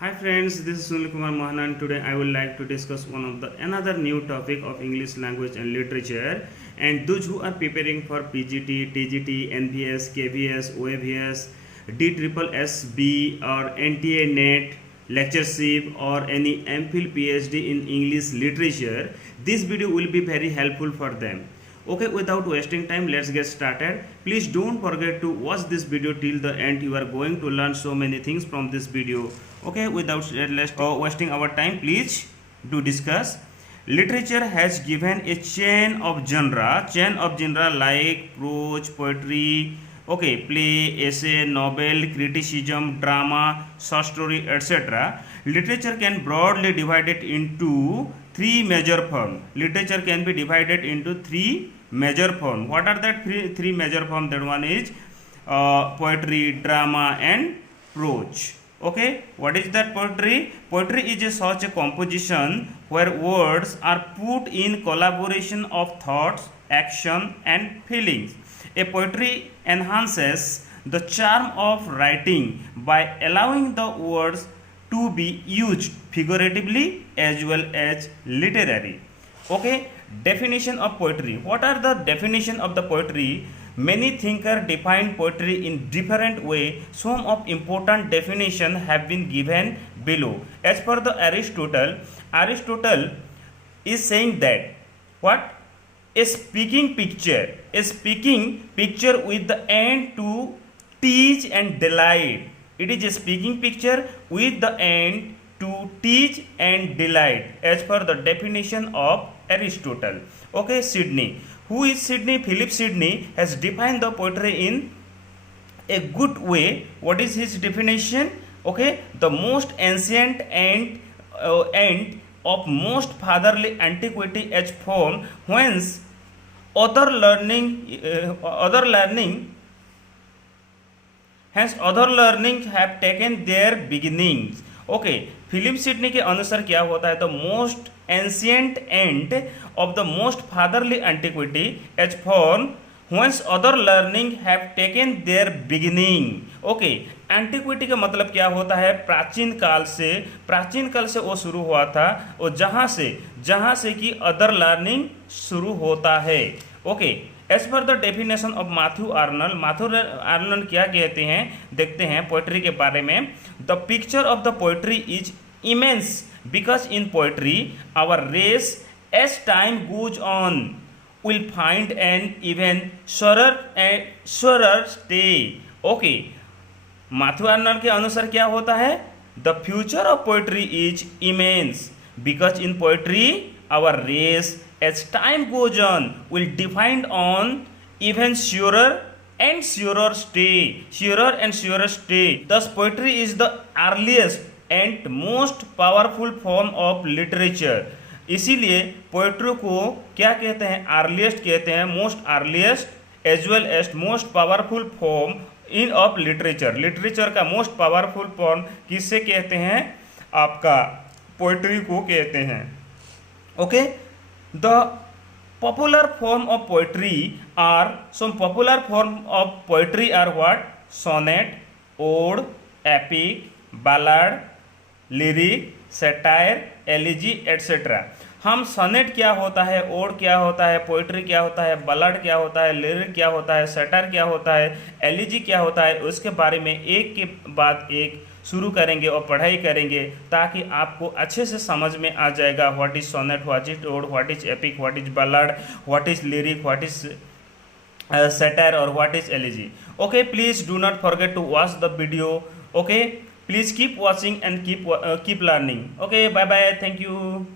Hi friends, this is Sunil Kumar Mohan and today I would like to discuss one of the another new topic of English language and literature. And those who are preparing for PGT, TGT, NVS, KVS, OAVS, DSSB or NTA NET, lectureship or any MPhil PhD in English literature, this video will be very helpful for them. Okay, without wasting time, let's get started. Please don't forget to watch this video till the end. You are going to learn so many things from this video. Okay, without wasting our time, please do discuss. Literature has given a chain of genre like prose, poetry, okay, play, essay, novel, criticism, drama, short story, etc. Literature can broadly divided into three major forms. Literature can be divided into three major forms. What are that three major forms? That one is poetry, drama, and prose. Okay, what is that poetry? Poetry is such a composition where words are put in collaboration of thoughts, action, and feelings. A poetry enhances the charm of writing by allowing the words to be used figuratively as well as literary. Okay, definition of poetry. What are the definition of the poetry? Many thinkers define poetry in different way. Some of important definition have been given below. As per the Aristotle is saying that what? A speaking picture with the end to teach and delight. It is a speaking picture with the end to teach and delight as per the definition of Aristotle. Okay, Sidney. Who is Sidney? Philip Sidney has defined the poetry in a good way. What is his definition? Okay, the most ancient and of most fatherly antiquity as form whence other learning hence other learning have taken their beginnings. Okay, Philip Sidney के अनुसार क्या होता है? The most ancient and of the most fatherly antiquity as form whence other learning have taken their beginning. Okay, antiquity का मतलब क्या होता है? प्राचीन काल से वो शुरू हुआ था और जहाँ से कि अदर लर्निंग शुरू होता है. Okay, as per the definition of Matthew Arnold क्या कहते हैं? देखते हैं पोएट्री के बारे में. The picture of the poetry is immense because in poetry our race as time goes on will find an even surer stay. Okay, Matthew Arnold के अनुसार क्या होता है? The future of poetry is immense because in poetry our race as time goes on will depend on even surer and surer stay. Thus poetry is the earliest and most powerful form of literature. इसीलिए poetry को क्या कहते हैं? Earliest कहते हैं, most earliest as well as most powerful form in of literature का most powerful form किससे कहते हैं? आपका पोएट्री को कहते हैं. Okay, the popular form of poetry are what? Sonnet, ode, epic, ballad, lyric, satire, elegy, etc. हम सनेट क्या होता है, ओड क्या होता है, पोइट्री क्या होता है, बलाड क्या होता है, लिरिक क्या होता है, सटायर क्या होता है, एलिजी क्या होता है, उसके बारे में एक के बाद एक शुरू करेंगे और पढ़ाई करेंगे ताकि आपको अच्छे से समझ में आ जाएगा. What is sonnet, what is ode, what is epic, what is ballad, what is lyric, what is satire और what is elegy. Okay, please do not forget to watch the video. Okay, please keep watching and keep learning. Okay, bye bye, thank you.